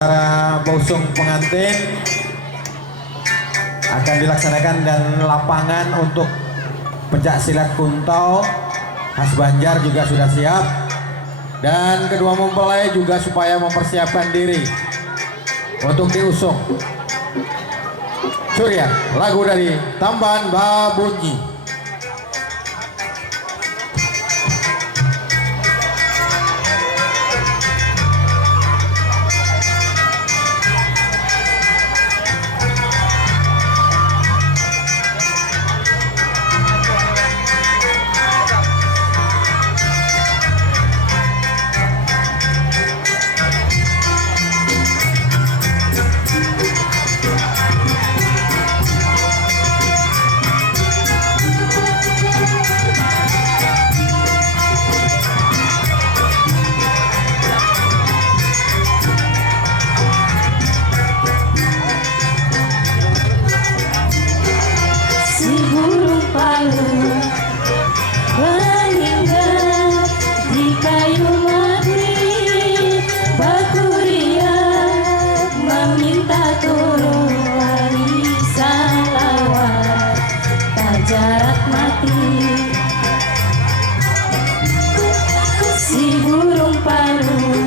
Para bosong pengantin akan dilaksanakan dan lapangan untuk pencak silat Kuntau khas Banjar juga sudah siap, dan kedua mempelai juga supaya mempersiapkan diri untuk diusung. Surya, lagu dari Tamban Babunyi. Jarak mati si burung palu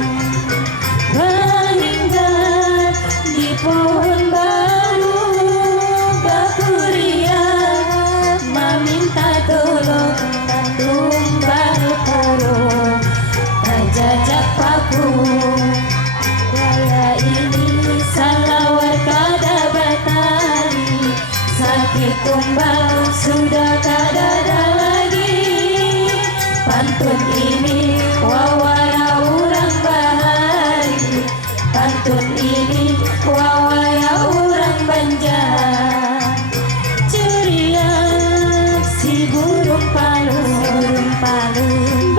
meninggal di pohon baru, bakuria meminta tolong dan tumbal purung terjajak paku. Gaya ini salawat kada batali, sakit tumbal sudah kadada lagi. Pantun ini wawara urang bahari, pantun ini wawara urang Banjar. Ceria si burung palu,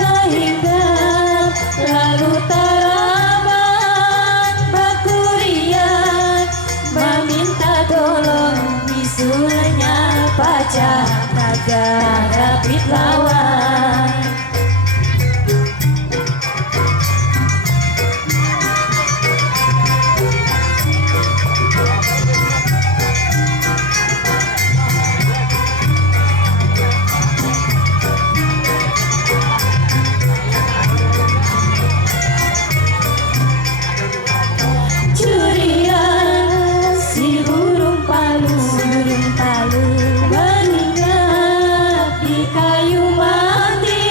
berhinggap lalu taraban, bakurian meminta tolong bisulnya pacah naga rapid lawan. Curian si burung palu menginap di kayu mati,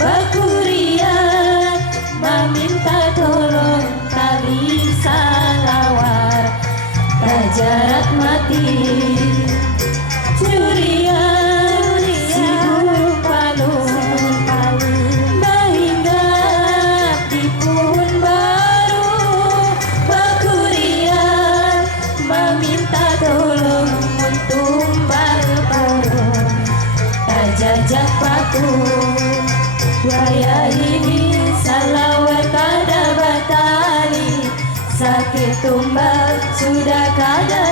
bakurian meminta tolong tali salawar terjarak mati. Curian si burung palu berhinggap di pohon baru, bakurian meminta tolong tumbal purung terjajak paku. Gaya ini salawat kada batali, sakit tumbal sudah kada